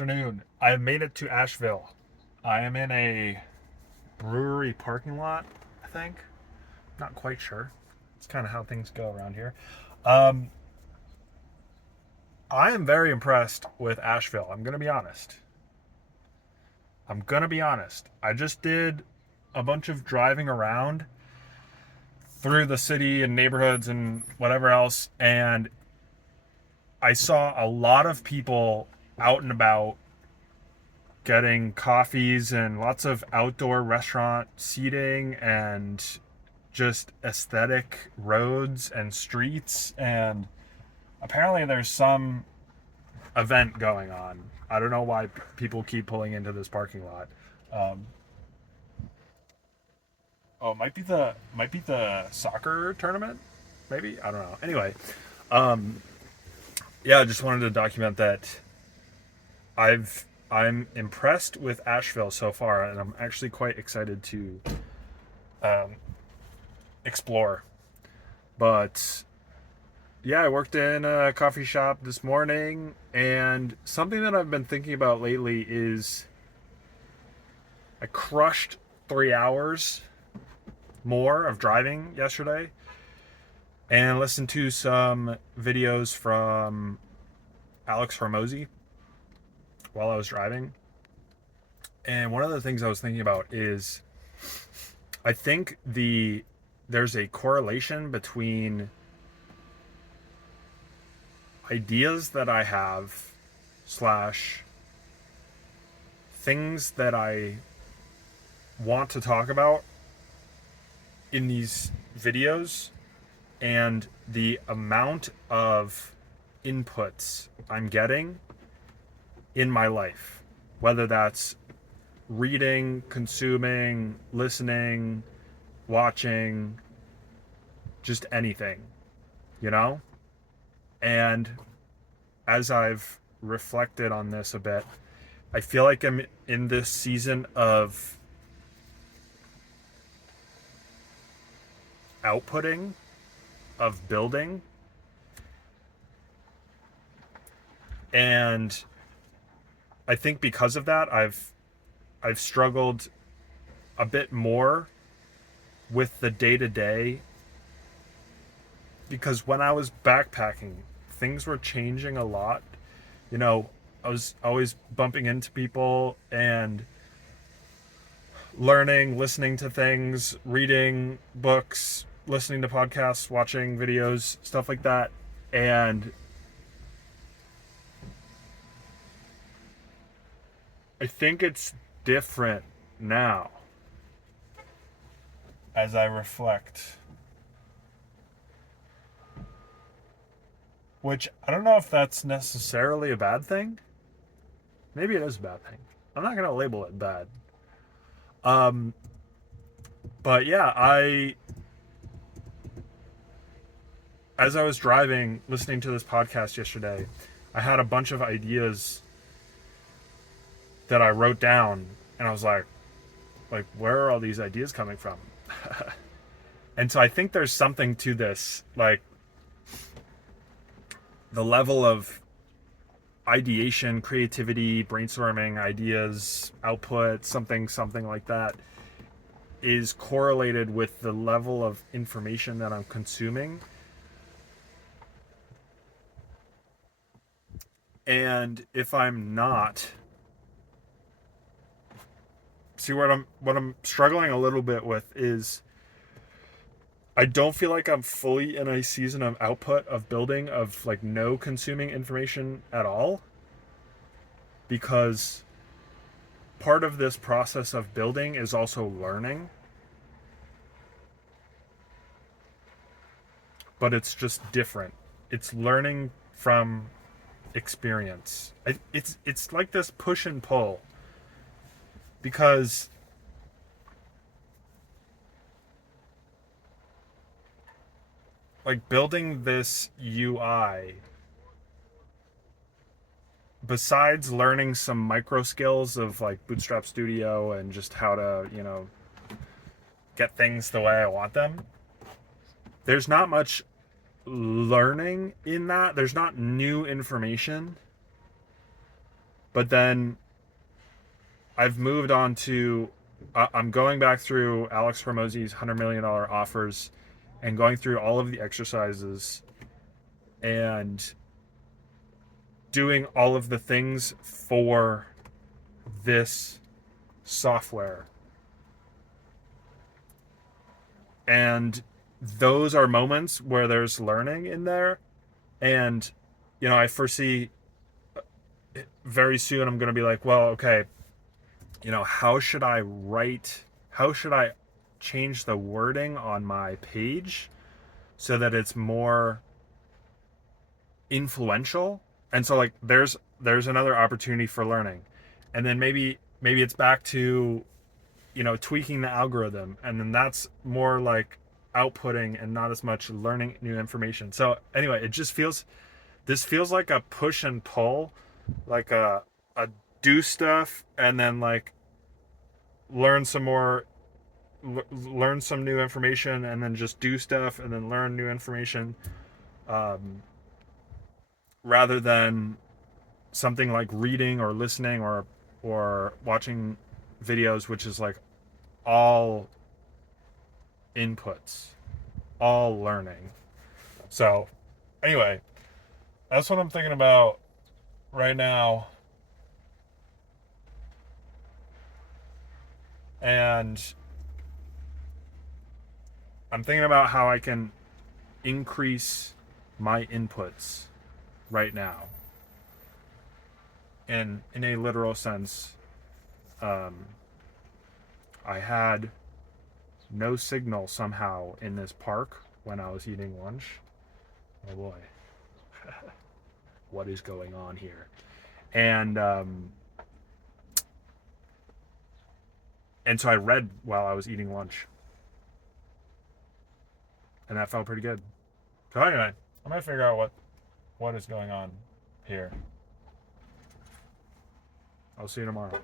afternoon. I have made it to Asheville. I am in a brewery parking lot, I think. Not quite sure. It's kind of how things go around here. Um, I am very impressed with Asheville. I'm going to be honest. I just did a bunch of driving around through the city and neighborhoods and whatever else, and I saw a lot of people out and about getting coffees and lots of outdoor restaurant seating and just aesthetic roads and streets. And apparently there's some event going on. I don't know why people keep pulling into this parking lot. um, oh, it might be the soccer tournament, maybe. I don't know. Anyway, um, yeah, I just wanted to document that I'm impressed with Asheville so far, and I'm actually quite excited to um, explore. But yeah, I worked in a coffee shop this morning, and something that I've been thinking about lately is I crushed 3 hours more of driving yesterday and listened to some videos from Alex Hormozy while I was driving. And one of the things I was thinking about is I think there's a correlation between ideas that I have slash things that I want to talk about in these videos and the amount of inputs I'm getting in my life, whether that's reading, consuming, listening, watching, just anything, you know? And as I've reflected on this a bit, I feel like I'm in this season of outputting, of building, and I think because of that, I've struggled a bit more with the day to day, because when I was backpacking, things were changing a lot. You know, I was always bumping into people and learning, listening to things, reading books, listening to podcasts, watching videos, stuff like that. And I think it's different now as I reflect. Which I don't know if that's necessarily a bad thing. Maybe it is a bad thing. I'm not gonna label it bad. Um, but yeah, as I was driving, listening to this podcast yesterday, I had a bunch of ideas that I wrote down, and I was like, where are all these ideas coming from? And so I think there's something to this, like the level of ideation, creativity, brainstorming, ideas, output, something like that is correlated with the level of information that I'm consuming. And if I'm not, see what I'm struggling a little bit with is I don't feel like I'm fully in a season of output, of building, of like no consuming information at all, because part of this process of building is also learning, but it's just different. It's learning from experience. It's like this push and pull, because like building this UI, besides learning some micro skills of like Bootstrap Studio and just how to, get things the way I want them, there's not much learning in that. There's not new information. But then I've moved on to, I'm going back through Alex Hormozzi's $100 million offers and going through all of the exercises and doing all of the things for this software. And those are moments where there's learning in there. And, I foresee very soon I'm going to be like, well, okay, how should I write? How should I change the wording on my page so that it's more influential? And so like there's another opportunity for learning. And then maybe it's back to tweaking the algorithm, and then that's more like outputting and not as much learning new information. So anyway, this feels like a push and pull, like a do stuff and then like learn some more, learn some new information, and then just do stuff and then learn new information, um, rather than something like reading or listening or watching videos, which is like all inputs, all learning. So anyway, that's what I'm thinking about right now. And I'm thinking about how I can increase my inputs right now. And in a literal sense, I had no signal somehow in this park when I was eating lunch. Oh boy. What is going on here? And so I read while I was eating lunch, and that felt pretty good. So anyway, I'm gonna figure out what is going on here. I'll see you tomorrow.